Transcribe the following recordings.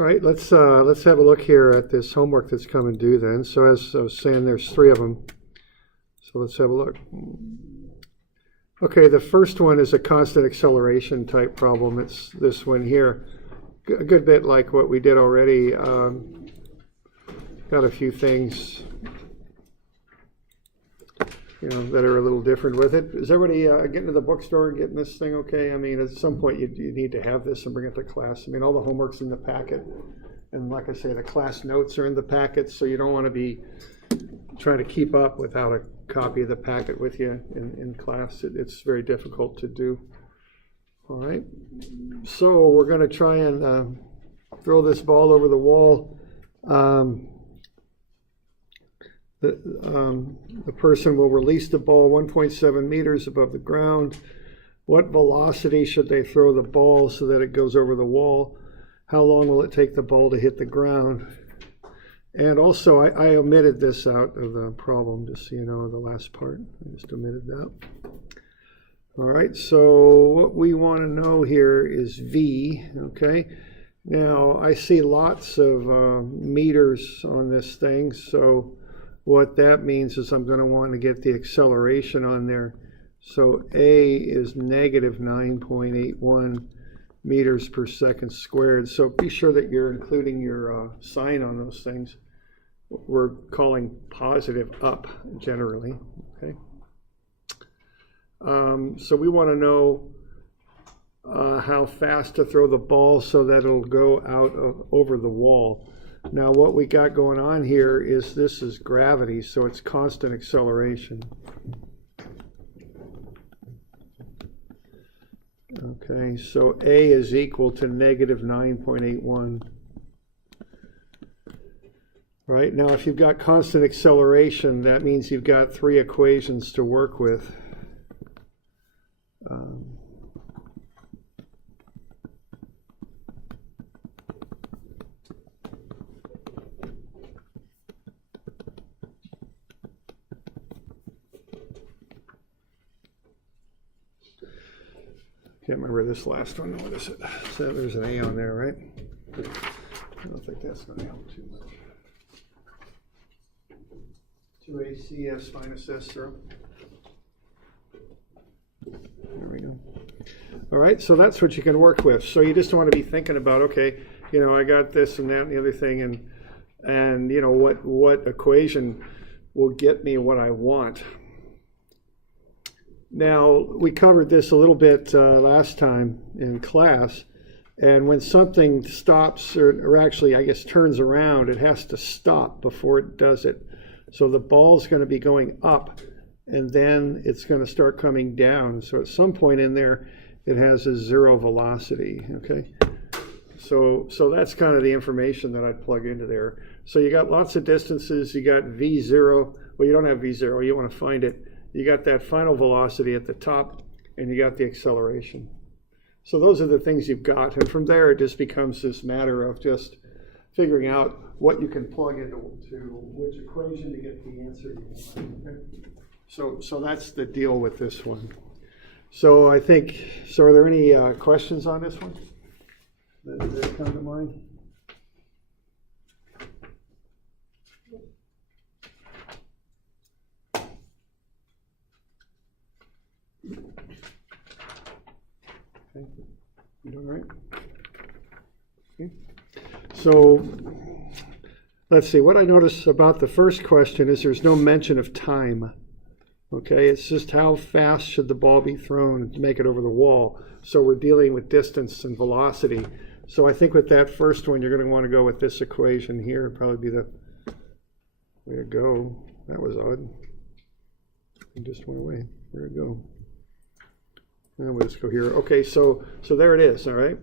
All right, let's have a look here at this homework that's coming due then. So as I was saying, there's 3 of them. So let's have a look. Okay, the first one is a constant acceleration type problem. It's this one here. A good bit like what we did already. Got a few things, that are a little different with it. Is everybody getting to the bookstore and getting this thing okay? I mean, at some point you need to have this and bring it to class. I mean, all the homework's in the packet. And like I say, the class notes are in the packet, so you don't want to be trying to keep up without a copy of the packet with you in class. It's very difficult to do. All right. So we're going to try and throw this ball over the wall. The person will release the ball 1.7 meters above the ground. What velocity should they throw the ball so that it goes over the wall? How long will it take the ball to hit the ground? And also, I omitted this out of the problem, just so you know, the last part. I just omitted that. All right, so what we want to know here is V, okay? Now, I see lots of meters on this thing, so what that means is I'm going to want to get the acceleration on there. So A is negative 9.81 meters per second squared. So be sure that you're including your sign on those things. We're calling positive up generally, okay? So we want to know how fast to throw the ball so that it'll go out over the wall. Now what we got going on here is this is gravity, so it's constant acceleration. Okay, so A is equal to negative 9.81. Right, now if you've got constant acceleration, that means you've got 3 equations to work with. Can't remember this last one. What is it? So there's an A on there, right? I don't think that's going to help too much. 2ACS minus S0. There we go. All right, so that's what you can work with. So you just want to be thinking about, okay, I got this and that and the other thing, and what equation will get me what I want. Now, we covered this a little bit last time in class, and when something stops, or actually, I guess, turns around, it has to stop before it does it. So the ball's going to be going up, and then it's going to start coming down. So at some point in there, it has a 0 velocity, okay? So that's kind of the information that I'd plug into there. So you got lots of distances. You got V0. Well, you don't have V0. You want to find it. You got that final velocity at the top, and you got the acceleration. So those are the things you've got. And from there, it just becomes this matter of just figuring out what you can plug into which equation to get the answer you want. Okay? So that's the deal with this one. So I think, are there any questions on this one that come to mind? Okay, you doing all right? Okay. So let's see, what I notice about the first question is there's no mention of time. Okay, it's just how fast should the ball be thrown to make it over the wall. So we're dealing with distance and velocity. So I think with that first one, you're going to want to go with this equation here. It'd probably be the way to go. That was odd. It just went away. Where'd it go? And we'll just go here. Okay, so there it is, all right?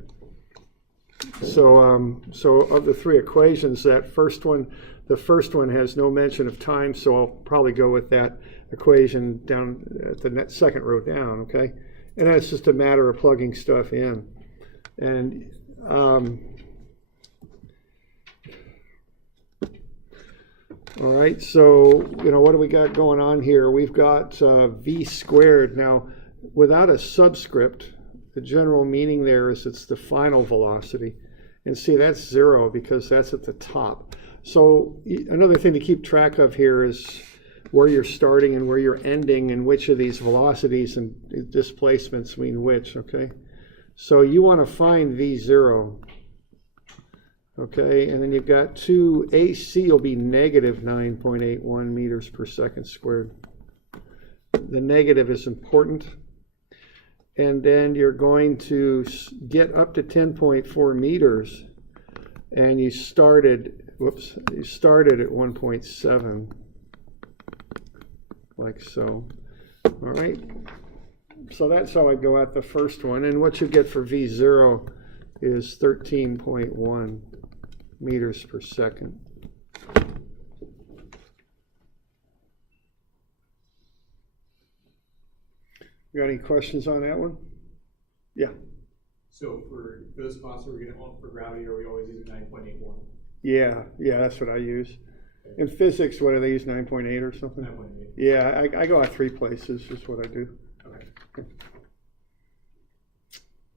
So so of the 3 equations, that first one, the first one has no mention of time, so I'll probably go with that equation down at the second row down, okay? And that's just a matter of plugging stuff in. And all right, so what do we got going on here? We've got v squared. Now, without a subscript, the general meaning there is it's the final velocity. And see, that's 0 because that's at the top. So another thing to keep track of here is where you're starting and where you're ending and which of these velocities and displacements mean which, okay? So you want to find V0, okay? And then you've got 2 AC will be negative 9.81 meters per second squared. The negative is important. And then you're going to get up to 10.4 meters, and you started at 1.7, like so. All right, so that's how I go at the first one, and what you get for V0 is 13.1 meters per second. You got any questions on that one? Yeah. So for this class, are we going to, for gravity, are we always using 9.81? Yeah, that's what I use. Okay. In physics, what do they use, 9.8 or something? 9.8. Yeah, I go out 3 places, is what I do. Okay.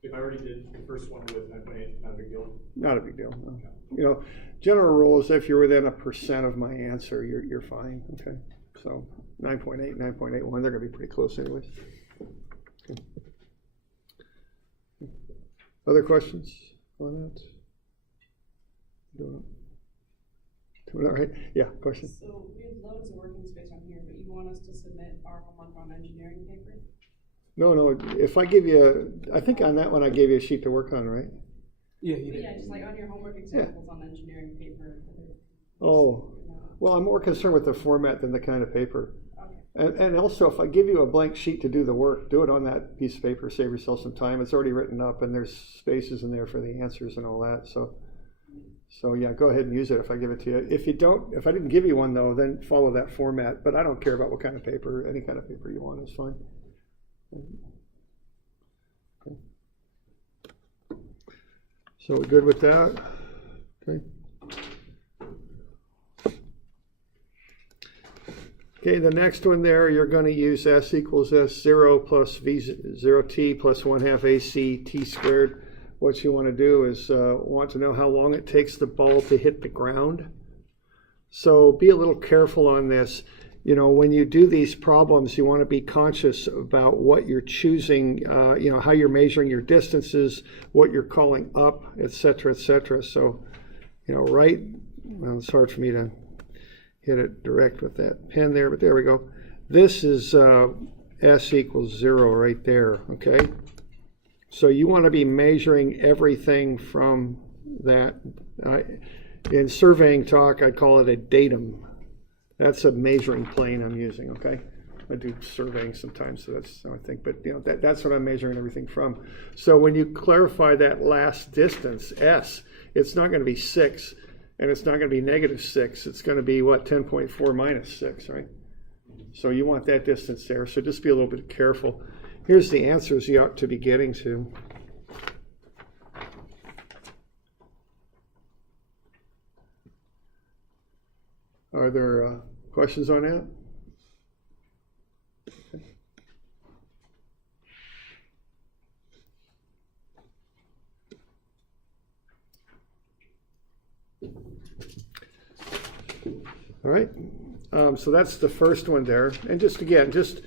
If I already did the first one with 9.8, not a big deal? Not a big deal, no. Okay. You know, general rule is if you're within 1% of my answer, you're fine, okay? So 9.8, 9.81, they're going to be pretty close anyways. Okay. Other questions on that? Doing all right? Yeah, question? So we have loads of working space on here, but you want us to submit our homework on engineering paper? No, if I give you, I think on that one I gave you a sheet to work on, right? Yeah, you did. Yeah, just like on your homework examples on engineering paper. Oh, well, I'm more concerned with the format than the kind of paper. And also, if I give you a blank sheet to do the work, do it on that piece of paper, save yourself some time. It's already written up, and there's spaces in there for the answers and all that. So yeah, go ahead and use it if I give it to you. If I didn't give you one though, then follow that format. But I don't care about what kind of paper, any kind of paper you want is fine. Okay. So we're good with that? Okay. Okay, the next one there, you're going to use S equals S0 plus V0t plus 1/2 AC t squared. What you want to do is want to know how long it takes the ball to hit the ground. So be a little careful on this. You know, when you do these problems, you want to be conscious about what you're choosing, you know, how you're measuring your distances, what you're calling up, et cetera, et cetera. So, you know, well, it's hard for me to hit it direct with that pen there, but there we go. This is S equals 0 right there, okay? So you want to be measuring everything from that. In surveying talk, I'd call it a datum. That's a measuring plane I'm using, okay? I do surveying sometimes, so that's how I think, but you know, that's what I'm measuring everything from. So when you clarify that last distance, S, it's not going to be 6, and it's not going to be -6. It's going to be, what, 10.4 minus 6, right? So you want that distance there, so just be a little bit careful. Here's the answers you ought to be getting to. Are there questions on that? Okay. All right, so that's the first one there. And just again, just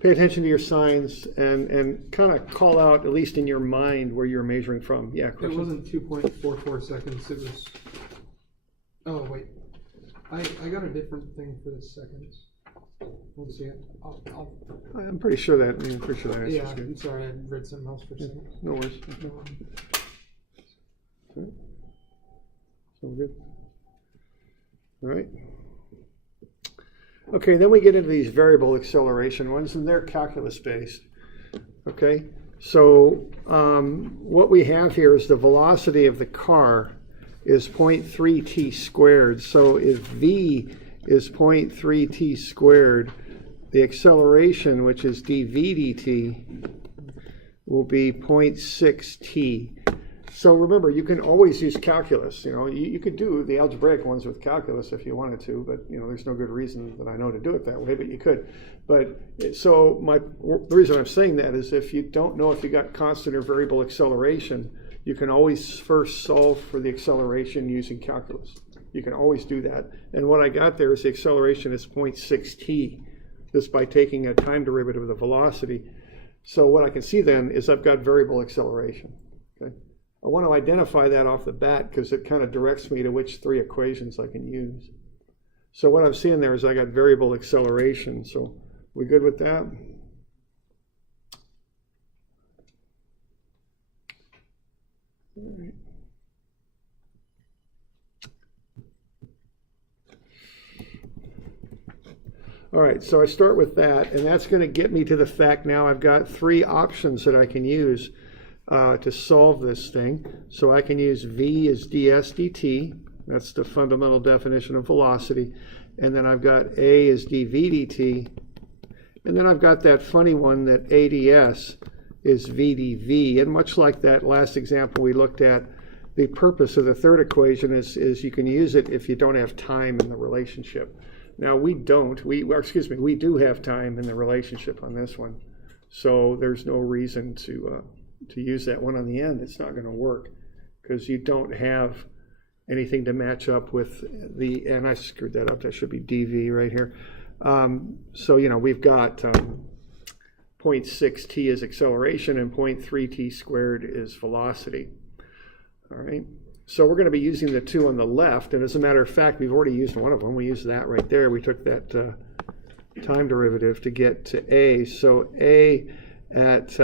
pay attention to your signs and kind of call out, at least in your mind, where you're measuring from. Yeah, It wasn't 2.44 seconds, it was, oh wait, I got a different thing for the seconds. Let's see it. I'm pretty sure that answer's yeah, good. I'm sorry, I read something else for a second. No worries. So we're good. All right. Okay, then we get into these variable acceleration ones, and they're calculus-based. Okay, so what we have here is the velocity of the car is 0.3 t squared. So if v is 0.3 t squared, the acceleration, which is dv dt, will be 0.6 t. So remember, you can always use calculus. You know, you could do the algebraic ones with calculus if you wanted to, but you know, there's no good reason that I know to do it that way, but you could. But so the reason I'm saying that is if you don't know if you got constant or variable acceleration, you can always first solve for the acceleration using calculus. You can always do that. And what I got there is the acceleration is 0.6t, just by taking a time derivative of the velocity. So what I can see then is I've got variable acceleration. Okay? I want to identify that off the bat because it kind of directs me to which three equations I can use. So what I'm seeing there is I got variable acceleration. So we good with that? All right. All right, so I start with that, and that's going to get me to the fact now I've got three options that I can use to solve this thing. So I can use v as ds dt. That's the fundamental definition of velocity. And then I've got a as dv dt. And then I've got that funny one that ads is v dv. And much like that last example we looked at, the purpose of the third equation is you can use it if you don't have time in the relationship. Now we don't, we do have time in the relationship on this one. So there's no reason to use that one on the end. It's not going to work because you don't have anything to match up with the, and I screwed that up, that should be dv right here. So, you know, we've got 0.6t is acceleration and 0.3t squared is velocity. All right. So we're going to be using the two on the left, and as a matter of fact, we've already used one of them. We used that right there. We took that time derivative to get to a. So a at,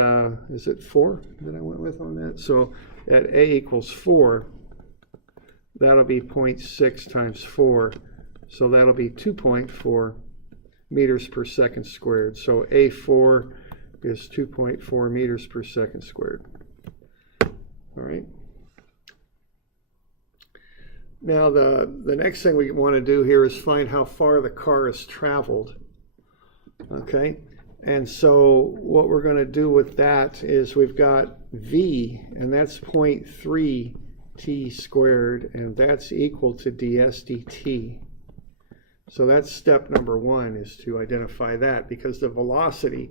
is it 4 that I went with on that? So at a equals 4, that'll be 0.6 times 4. So that'll be 2.4 meters per second squared. So a4 is 2.4 meters per second squared. All right. Now the next thing we want to do here is find how far the car has traveled. Okay, and so what we're going to do with that is we've got v, and that's 0.3t squared, and that's equal to ds dt. So that's step number one, is to identify that, because the velocity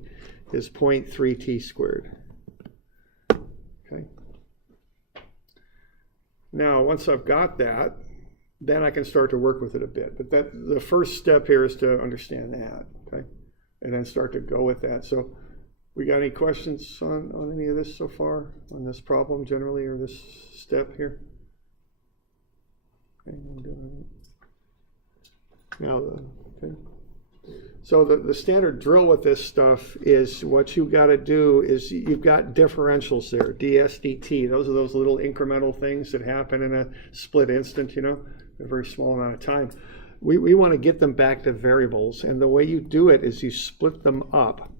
is 0.3t squared. Okay. Now, once I've got that, then I can start to work with it a bit. But the first step here is to understand that, okay? And then start to go with that. So we got any questions on any of this so far, on this problem generally, or this step here? Okay, I'm doing it. Now, okay. So the standard drill with this stuff is what you've got to do is you've got differentials there, ds dt. Those are those little incremental things that happen in a split instant, you know, a very small amount of time. We want to get them back to variables, and the way you do it is you split them up.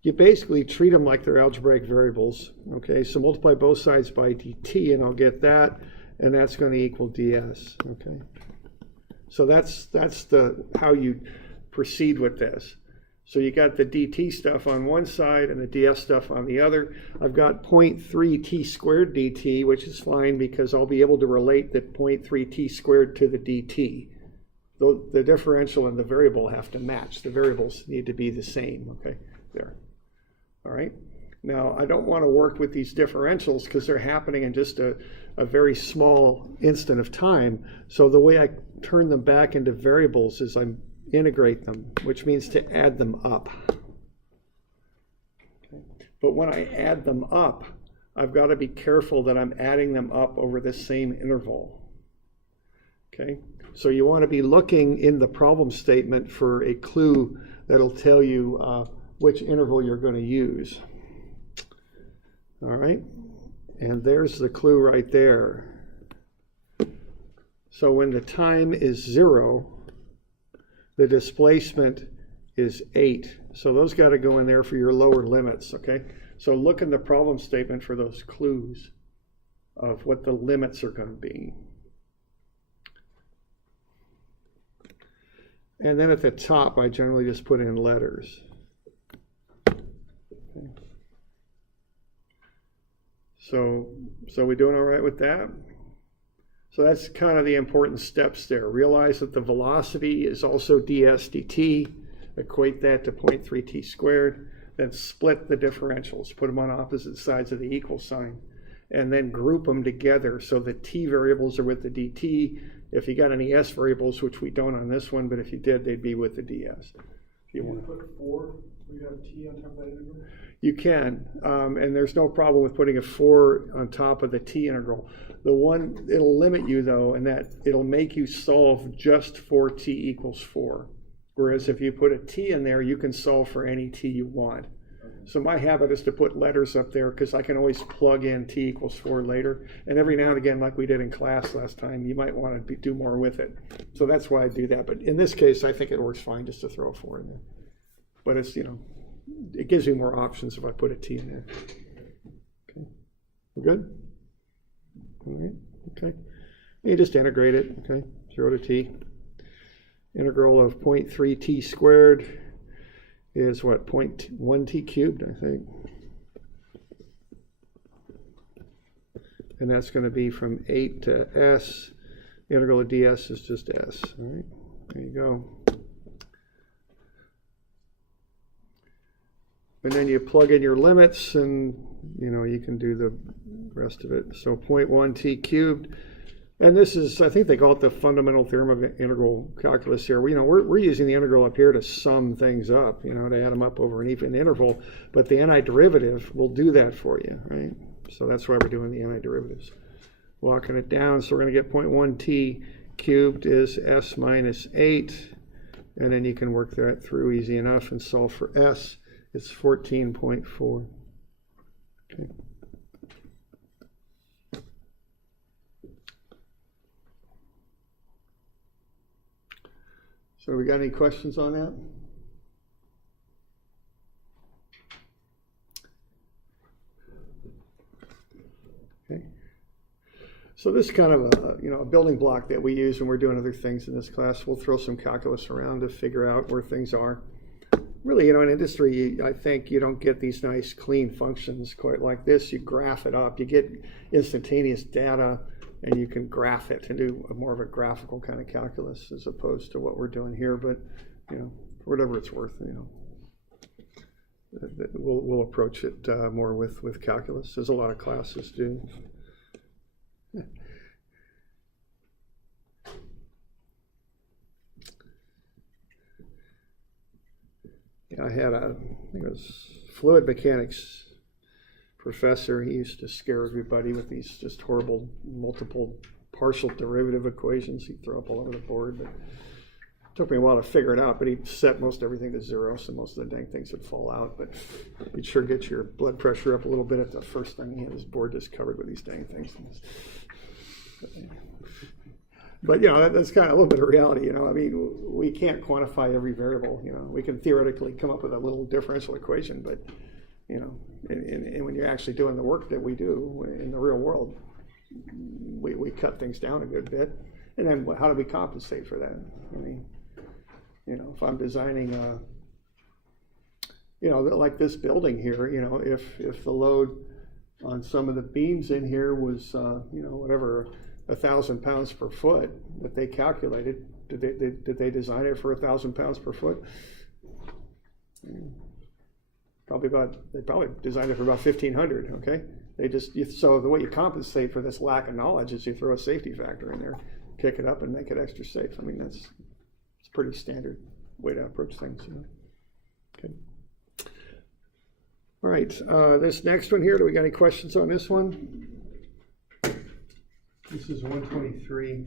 You basically treat them like they're algebraic variables, okay? So multiply both sides by dt, and I'll get that, and that's going to equal ds, okay? So that's how you proceed with this. So you got the dt stuff on one side and the ds stuff on the other. I've got 0.3t squared dt, which is fine because I'll be able to relate the 0.3t squared to the dt. The differential and the variable have to match. The variables need to be the same, okay? There. All right. Now, I don't want to work with these differentials because they're happening in just a very small instant of time. So the way I turn them back into variables is I integrate them, which means to add them up. Okay. But when I add them up, I've got to be careful that I'm adding them up over the same interval. Okay. So you want to be looking in the problem statement for a clue that'll tell you which interval you're going to use. All right, and there's the clue right there. So when the time is 0, the displacement is 8. So those got to go in there for your lower limits, okay? So look in the problem statement for those clues of what the limits are going to be. And then at the top, I generally just put in letters. Okay. So we doing all right with that? So that's kind of the important steps there. Realize that the velocity is also ds dt. Equate that to 0.3t squared. Then split the differentials. Put them on opposite sides of the equal sign. and then group them together so the t variables are with the dt. If you got any s variables, which we don't on this one, but if you did, they'd be with the ds. If you want to put 4, we have t on top of that integral? You can, and there's no problem with putting a 4 on top of the t integral. The one, it'll limit you though, in that it'll make you solve just for t equals 4. Whereas if you put a t in there, you can solve for any t you want. Okay. So my habit is to put letters up there because I can always plug in t equals 4 later. And every now and again, like we did in class last time, you might want to do more with it. So that's why I do that. But in this case, I think it works fine just to throw a 4 in there. But it's, it gives me more options if I put a t in there. Okay, we're good? All right, okay. You just integrate it, okay? 0 to t. Integral of 0.3 t squared is what, 0.1 t cubed, I think. And that's going to be from 8 to s. Integral of ds is just s, all right? There you go. And then you plug in your limits and, you can do the rest of it. So 0.1 t cubed. And this is, I think they call it the fundamental theorem of integral calculus here. We're using the integral up here to sum things up, to add them up over an even interval. But the antiderivative will do that for you, right? So that's why we're doing the antiderivatives. Walking it down, so we're going to get 0.1 t cubed is s minus 8. And then you can work that through easy enough and solve for s. It's 14.4. Okay. So we got any questions on that? Okay. So this is kind of a building block that we use when we're doing other things in this class. We'll throw some calculus around to figure out where things are. Really, in industry, I think you don't get these nice clean functions quite like this. You graph it up. You get instantaneous data, and you can graph it and do more of a graphical kind of calculus as opposed to what we're doing here. But, for whatever it's worth, we'll approach it more with calculus, as a lot of classes do. I had I think it was fluid mechanics professor. He used to scare everybody with these just horrible multiple partial derivative equations he'd throw up all over the board. But it took me a while to figure it out, but he'd set most everything to 0, so most of the dang things would fall out. But you'd sure get your blood pressure up a little bit at the first thing. He had his board just covered with these dang things. But that's kind of a little bit of reality. We can't quantify every variable. We can theoretically come up with a little differential equation, but and when you're actually doing the work that we do in the real world, we cut things down a good bit. And then how do we compensate for that? If I'm designing like this building here, if the load on some of the beams in here was whatever, 1,000 pounds per foot that they calculated. Did they design it for 1,000 pounds per foot? They probably designed it for about 1,500. Okay, so the way you compensate for this lack of knowledge is you throw a safety factor in there, kick it up, and make it extra safe. It's a pretty standard way to approach things. Okay. All right, this next one here. Do we got any questions on this one? This is 123.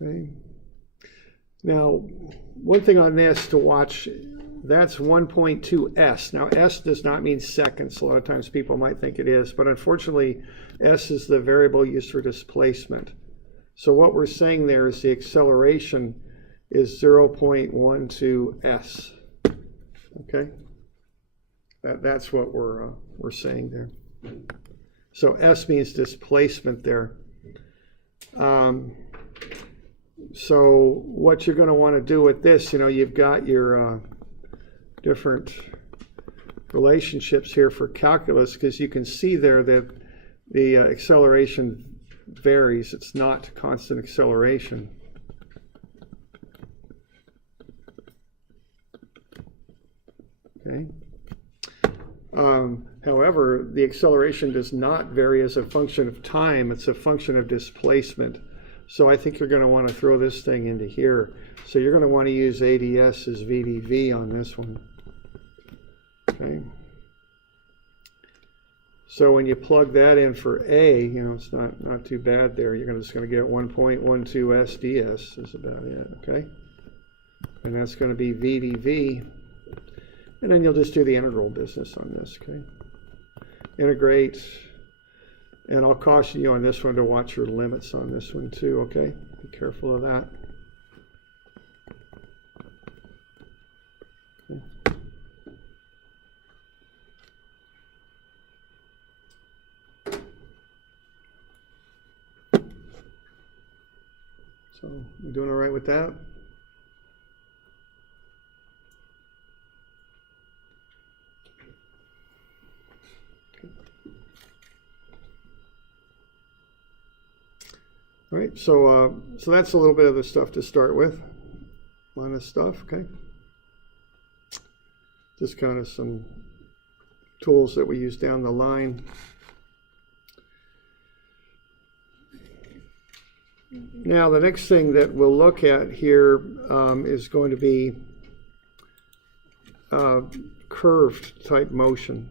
Okay. Now, one thing on this to watch, that's 1.2 s. Now, s does not mean seconds. A lot of times people might think it is, but unfortunately, s is the variable used for displacement. So what we're saying there is the acceleration is 0.12 s. Okay? That's what we're saying there. So S means displacement there. So what you're going to want to do with this, you've got your different relationships here for calculus, because you can see there that the acceleration varies. It's not constant acceleration. Okay. However, the acceleration does not vary as a function of time. It's a function of displacement. So I think you're going to want to throw this thing into here. So you're going to want to use ADS as VDV on this one. Okay. So when you plug that in for A, it's not too bad there. You're just going to get 1.12 SDS is about it, okay? And that's going to be VDV. And then you'll just do the integral business on this, okay? Integrate. And I'll caution you on this one to watch your limits on this one too, okay? Be careful of that. Okay. So, you doing all right with that? All right, so that's a little bit of the stuff to start with on this stuff, okay? Just kind of some tools that we use down the line. Now, the next thing that we'll look at here is going to be curved type motion.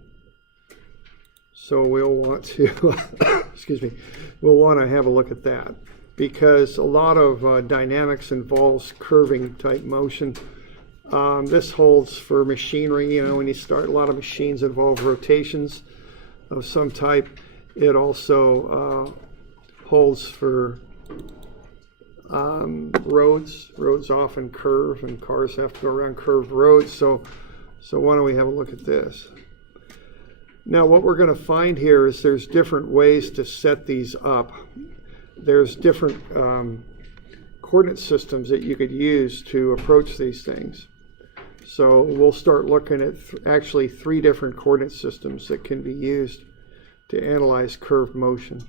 So we'll want to, excuse me, we'll want to have a look at that because a lot of dynamics involves curving type motion. This holds for machinery, when you start, a lot of machines involve rotations of some type. It also holds for roads. Roads often curve and cars have to go around curved roads. So why don't we have a look at this? Now what we're going to find here is there's different ways to set these up. There's different coordinate systems that you could use to approach these things. So we'll start looking at actually 3 different coordinate systems that can be used to analyze curved motion.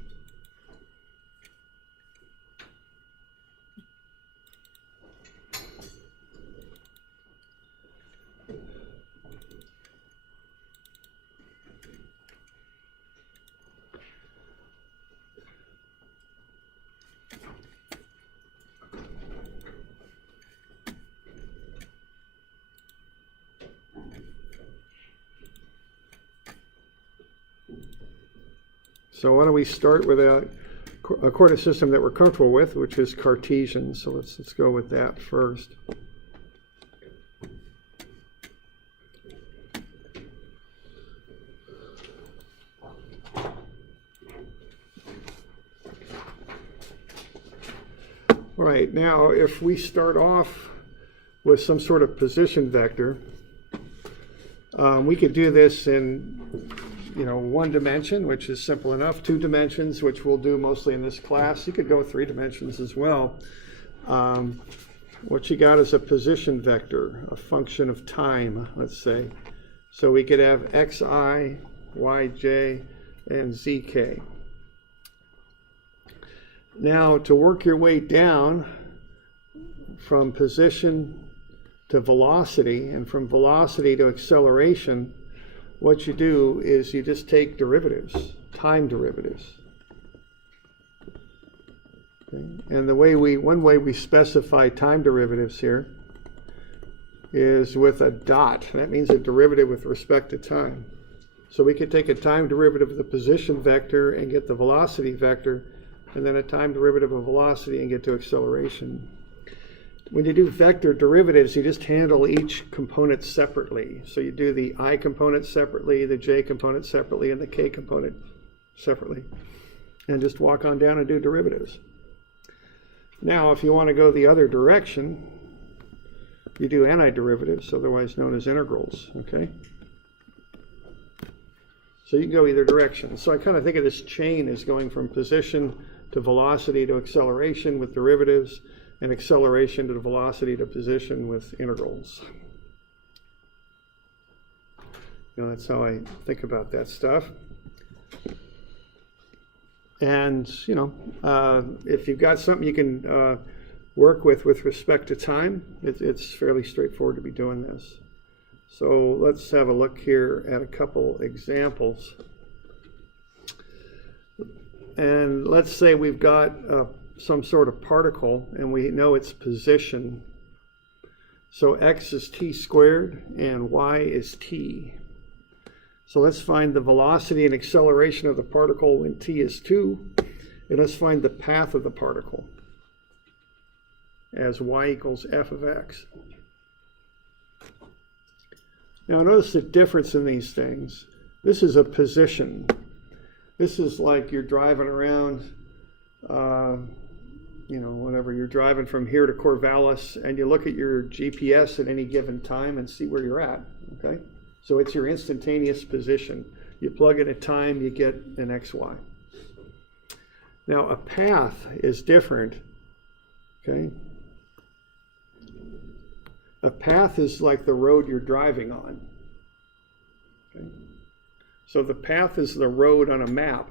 So why don't we start with a coordinate system that we're comfortable with, which is Cartesian. So let's go with that first. Right, now if we start off with some sort of position vector, we could do this in 1 dimension, which is simple enough. 2 dimensions, which we'll do mostly in this class. You could go 3 dimensions as well. What you got is a position vector, a function of time, let's say. So we could have xi, yj, and zk. Now, to work your way down from position to velocity, and from velocity to acceleration, what you do is you just take derivatives, time derivatives. Okay. And one way we specify time derivatives here is with a dot. That means a derivative with respect to time. So we could take a time derivative of the position vector and get the velocity vector, and then a time derivative of velocity and get to acceleration. When you do vector derivatives, you just handle each component separately. So you do the I component separately, the j component separately, and the k component separately. And just walk on down and do derivatives. Now, if you want to go the other direction, you do antiderivatives, otherwise known as integrals, okay? So you can go either direction. So I kind of think of this chain as going from position to velocity to acceleration with derivatives, and acceleration to the velocity to position with integrals. That's how I think about that stuff. And, if you've got something you can work with respect to time, it's fairly straightforward to be doing this. So let's have a look here at a couple examples. And let's say we've got some sort of particle and we know its position. So x is t squared and y is t. So let's find the velocity and acceleration of the particle when t is 2. And let's find the path of the particle as y equals f of x. Now notice the difference in these things. This is a position. This is like you're driving around, whenever you're driving from here to Corvallis and you look at your GPS at any given time and see where you're at, okay? So it's your instantaneous position. You plug in a time, you get an XY. Now a path is different, okay? A path is like the road you're driving on, okay? So the path is the road on a map,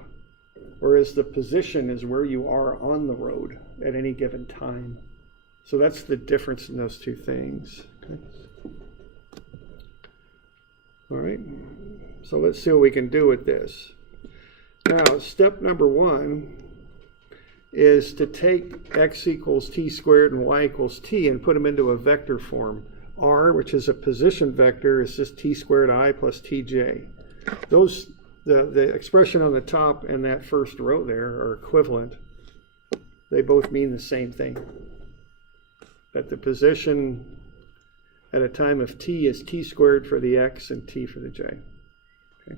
whereas the position is where you are on the road at any given time. So that's the difference in those two things. Okay. All right, so let's see what we can do with this. Now, step number 1 is to take x equals t squared and y equals t and put them into a vector form. R, which is a position vector, is just t squared I plus tj. Those, the expression on the top and that first row there are equivalent. They both mean the same thing. That the position at a time of t is t squared for the x and t for the j. Okay.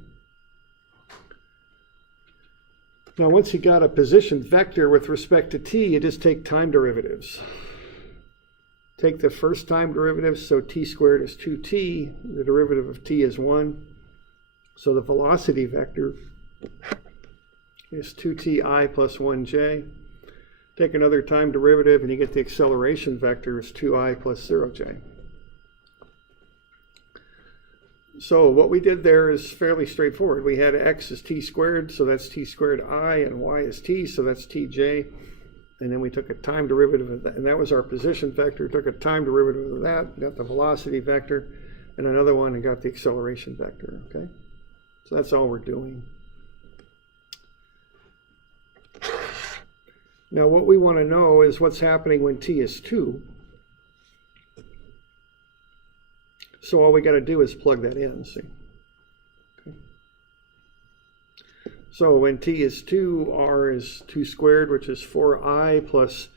Now once you got a position vector with respect to t, you just take time derivatives. Take the first time derivative, so t squared is 2t, the derivative of t is 1. So the velocity vector is 2ti plus 1j. Take another time derivative and you get the acceleration vector is 2i plus 0j. So what we did there is fairly straightforward. We had x is t squared, so that's t squared I, and y is t, so that's tj. And then we took a time derivative of that, and that was our position vector. Took a time derivative of that, got the velocity vector, and another one and got the acceleration vector, okay? So that's all we're doing. Now what we want to know is what's happening when t is 2. So all we got to do is plug that in, see? Okay. So when t is 2, r is 2 squared, which is 4i, plus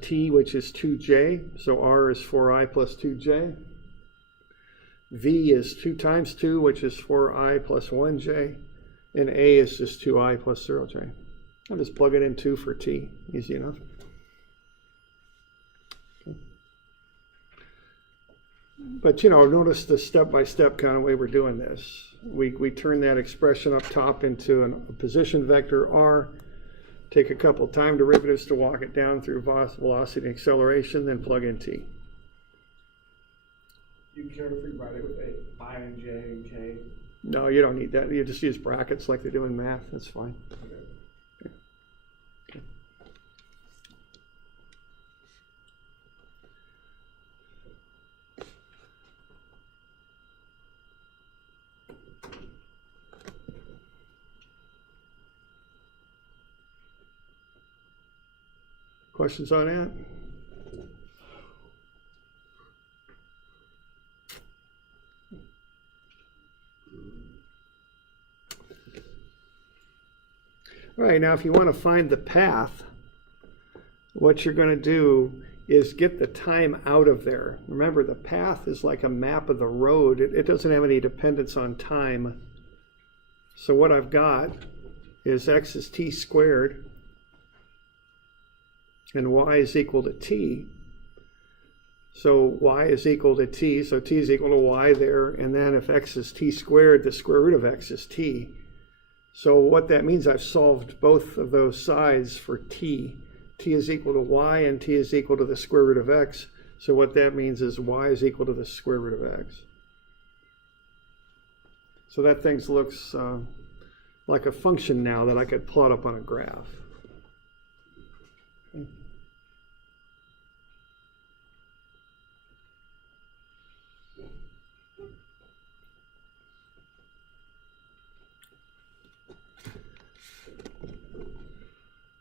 t, which is 2j. So r is 4i plus 2j. V is 2 times 2, which is 4i plus 1j. And a is just 2i plus 0j. I'll just plug it in 2 for t. Easy enough. Okay. But, notice the step-by-step kind of way we're doing this. We turn that expression up top into a position vector r, take a couple time derivatives to walk it down through velocity and acceleration, then plug in t. Do you care if we write it with a I and j and k? No, you don't need that. You just use brackets like they do in math. That's fine. Okay. Okay. Questions on that? All right, now if you want to find the path, what you're going to do is get the time out of there. Remember, the path is like a map of the road. It doesn't have any dependence on time. So what I've got is x is t squared and y is equal to t. So y is equal to t, so t is equal to y there, and then if x is t squared, the square root of x is t. So what that means, I've solved both of those sides for t. T is equal to y and t is equal to the square root of x. So what that means is y is equal to the square root of x. So that thing looks like a function now that I could plot up on a graph. Okay.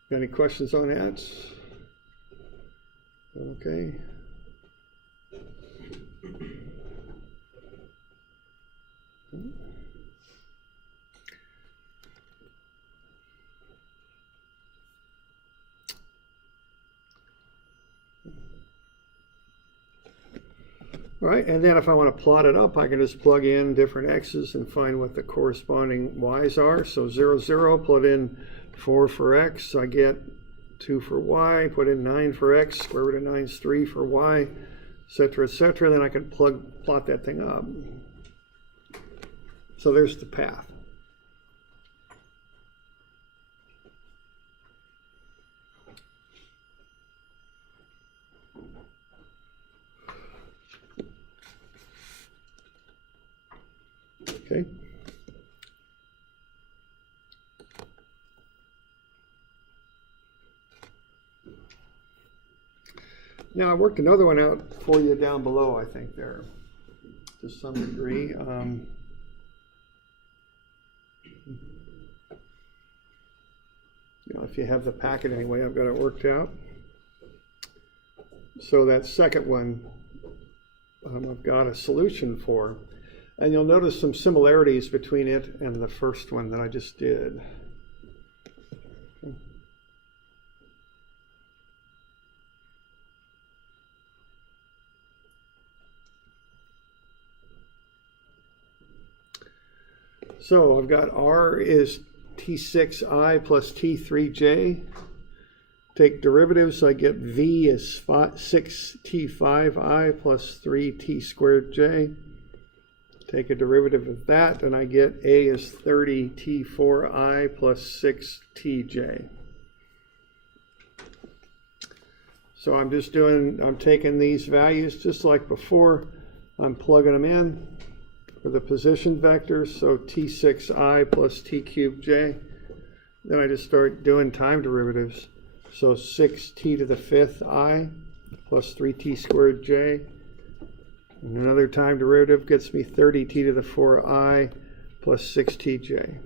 Got any questions on that? Okay. All right, and then if I want to plot it up, I can just plug in different x's and find what the corresponding y's are. So 0, 0, plug in 4 for x, I get 2 for y, put in 9 for x, square root of 9 is 3 for y, etc., etc. Then I can plot that thing up. So there's the path. Okay. Now I worked another one out for you down below, I think there, to some degree. If you have the packet anyway, I've got it worked out. So that second one, I've got a solution for. And you'll notice some similarities between it and the first one that I just did. Okay. So I've got R is T6I plus T3J. Take derivatives, so I get V is 6T5I plus 3T squared J. Take a derivative of that, and I get A is 30T4I plus 6TJ. So I'm taking these values just like before. I'm plugging them in for the position vectors, so T6I plus T cubed J. Then I just start doing time derivatives. So 6T to the 5th I plus 3T squared J. And another time derivative gets me 30T to the 4I plus 6TJ.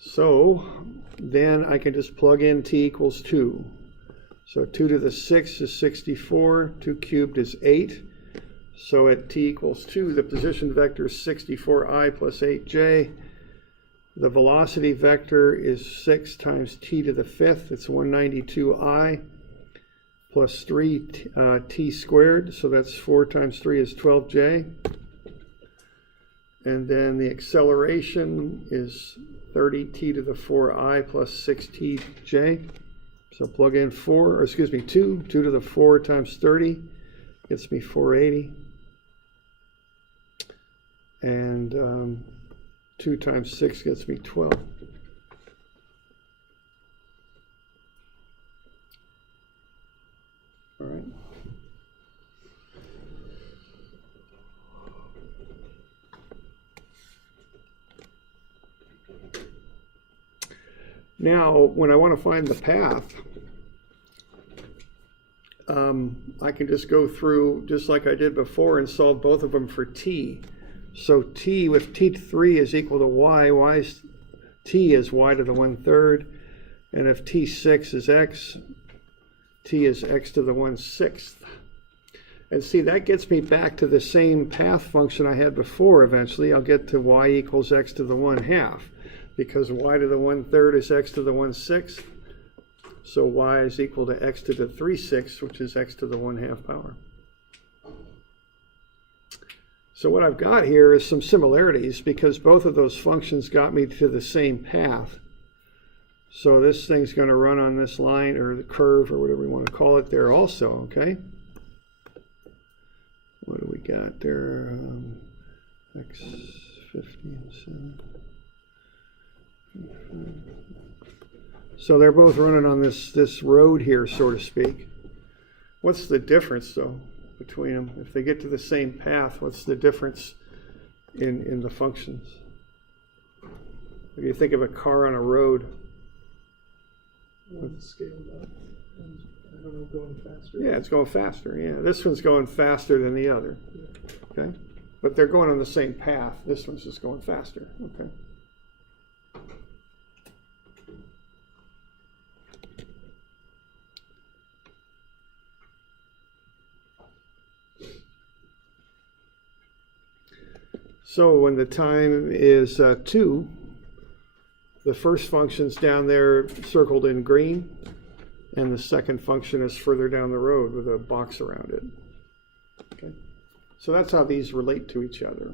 So then I can just plug in T equals 2. So 2 to the 6 is 64, 2 cubed is 8. So at T equals 2, the position vector is 64I plus 8J. The velocity vector is 6 times T to the 5th. It's 192I plus 3T squared. So that's 4 times 3 is 12J. And then the acceleration is 30T to the 4I plus 6TJ. So plug in 2 to the 4 times 30 gets me 480. And 2 times 6 gets me 12. All right. Now, when I want to find the path, I can just go through, just like I did before, and solve both of them for t. So t with t3 is equal to y, t is y to the 1/3. And if t6 is x, t is x to the 1/6. And see, that gets me back to the same path function I had before eventually. I'll get to y equals x to the 1/2, because y to the 1/3 is x to the 1/6. So y is equal to x to the 3/6, which is x to the 1/2 power. So what I've got here is some similarities, because both of those functions got me to the same path. So this thing's going to run on this line, or the curve, or whatever we want to call it there also, okay? What do we got there? X 15, 7. So they're both running on this road here, so to speak. What's the difference, though, between them? If they get to the same path, what's the difference in the functions? If you think of a car on a road. One's scaled up, one's, I don't know, going faster. Yeah, it's going faster. Yeah, this one's going faster than the other. Okay. but they're going on the same path. This one's just going faster. Okay. So when the time is 2, the first function's down there circled in green, and the second function is further down the road with a box around it. Okay. So that's how these relate to each other.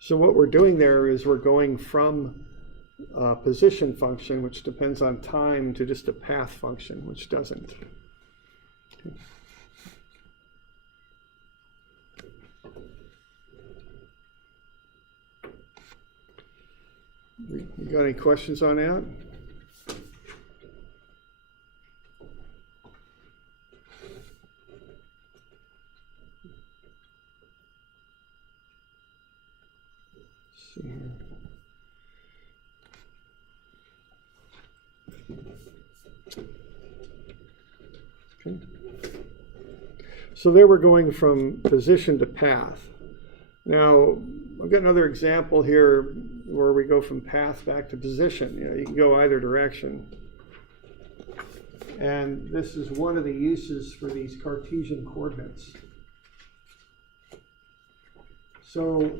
So what we're doing there is we're going from a position function, which depends on time, to just a path function, which doesn't. Okay. You got any questions on that? Let's see here. Okay. So there we're going from position to path. Now, I've got another example here where we go from path back to position. You can go either direction. And this is one of the uses for these Cartesian coordinates. So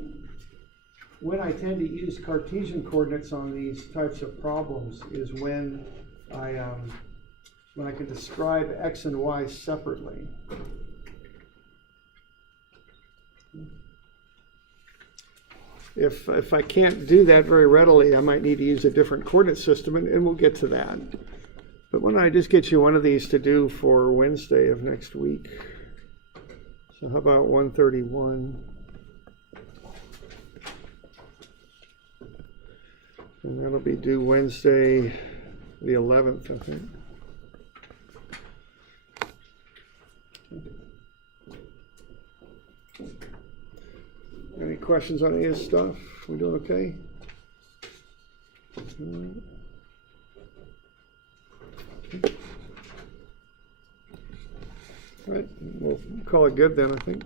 when I tend to use Cartesian coordinates on these types of problems is when I can describe x and y separately. If I can't do that very readily, I might need to use a different coordinate system, and we'll get to that. But why don't I just get you one of these to do for Wednesday of next week? So how about 131? And that'll be due Wednesday the 11th, I think. Any questions on any of this stuff? We doing okay? All right, we'll call it good then, I think.